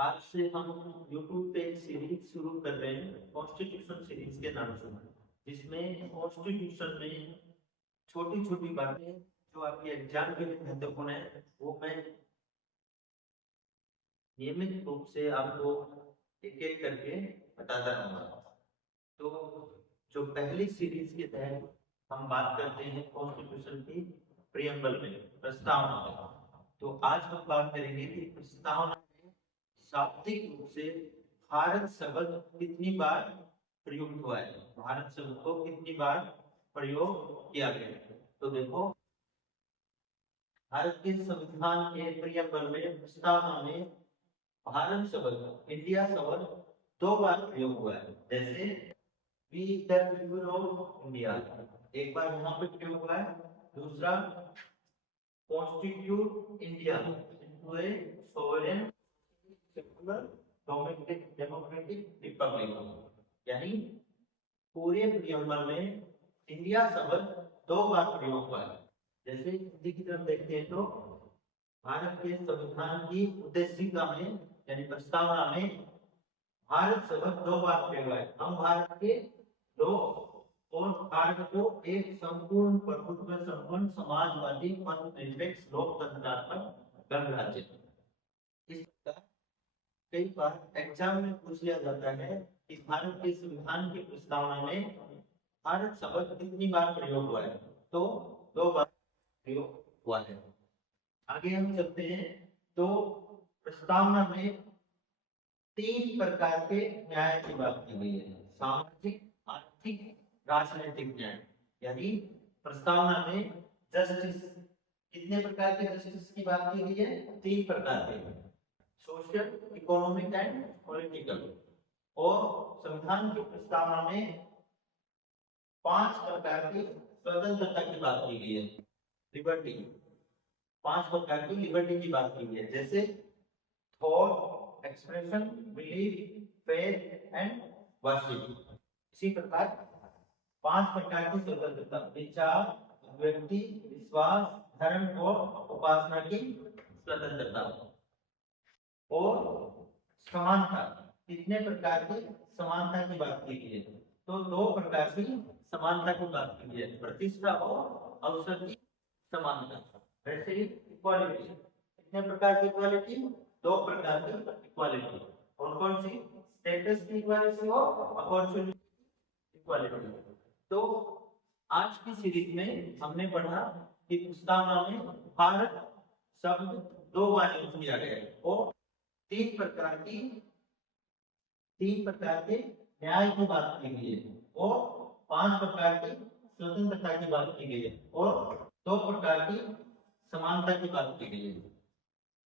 आज से हम YouTube पे एक सीरीज शुरू कर रहे हैं कॉन्स्टिट्यूशन सीरीज के नाम से, जिसमें कॉन्स्टिट्यूशन में छोटी छोटी बातें जो आपके एग्जाम के लिए महत्वपूर्ण है वो मैं नियमित रूप से आपको एक एक करके बताता रहूंगा। तो जो पहली सीरीज के तहत हम बात करते हैं कॉन्स्टिट्यूशन की प्रियम्बल में, प्रस्तावना में। तो आज हम बात करेंगे कि प्रस्तावना में शाब्दिक रूप से भारत शब्द कितनी बार प्रयुक्त हुआ है, भारत शब्द को कितनी बार प्रयोग किया गया है। तो देखो, भारत के संविधान के प्रियम्बल में, प्रस्तावना में भारत शब्द, इंडिया शब्द 2 बार प्रयोग हुआ है। जैसे we the people of India, एक बार यहाँ पे प्रयोग हुआ है। दूसरा, constitute India into a sovereign secular democratic republic, यानी पूरे प्रियम्बल में इंडिया शब्द 2 बार प्रयोग हुआ है। जैसे हिंदी की तरफ देखते हैं तो भारत के संविधान की उद्देशिका में यानी प्रस्तावना में भारत शब्द 2 बार प्रयोग हुआ है। हम भारत के लोग और भारत को एक संपूर्ण प्रभुत्व संपन्न समाजवादी धर्मनिरपेक्ष लोकतंत्रात्मक गणराज्य, इस प्रकार कई बार एग्जाम में पूछ लिया जाता है कि भारत के संविधान की प्रस्तावना में भारत शब्द कितनी बार प्रयोग हुआ है। तो 2 बार प्रयोग हुआ है। आगे हम चलते हैं तो प्रस्तावना में 3 प्रकार के न्याय की बात की गई है। सामाजिक, आर्थिक, राजनीतिक न्याय, यानी प्रस्तावना में जस्टिस, कितने प्रकार के जस्टिस की बात की गई है? 3 प्रकार के, सोशल, इकोनॉमिक एंड पॉलिटिकल। और संविधान की प्रस्तावना में 5 प्रकार की स्वतंत्रता की बात की गई है, लिबर्टी, 5 प्रकार की लिबर्टी की बात की गई है। जैसे thought, expression, belief, faith and worship. इसी प्रकार 5 प्रकार की स्वतंत्रता, विचार, व्यक्ति, विश्वास, धर्म और उपासना की स्वतंत्रता। और समानता, कितने प्रकार की समानता की बात की गई है? तो 2 प्रकार की समानता की बात की गई है, प्रतिष्ठा और अवसर की समानता। वैसे ही इक्वालिटी, कितने प्रकार की इक्वालिटी? 2 प्रकार की इक्वालिटी। कौन कौन सी? स्टेटस की इक्वालिटी और अपॉर्चुनिटी इक्वालिटी। तो आज की सीरीज में हमने पढ़ा कि प्रस्तावना में भारत शब्द 2 बार यूज किया गया है और 3 प्रकार के न्याय की बात की गई है और 5 प्रकार की स्वतंत्रता की बात की गई है और 2 प्रकार की समानता की बात की गई है।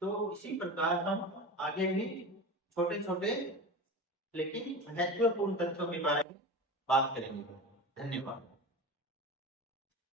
तो इसी प्रकार हम आगे भी छोटे छोटे लेकिन महत्वपूर्ण तथ्यों के बारे में बात करेंगे। धन्यवाद।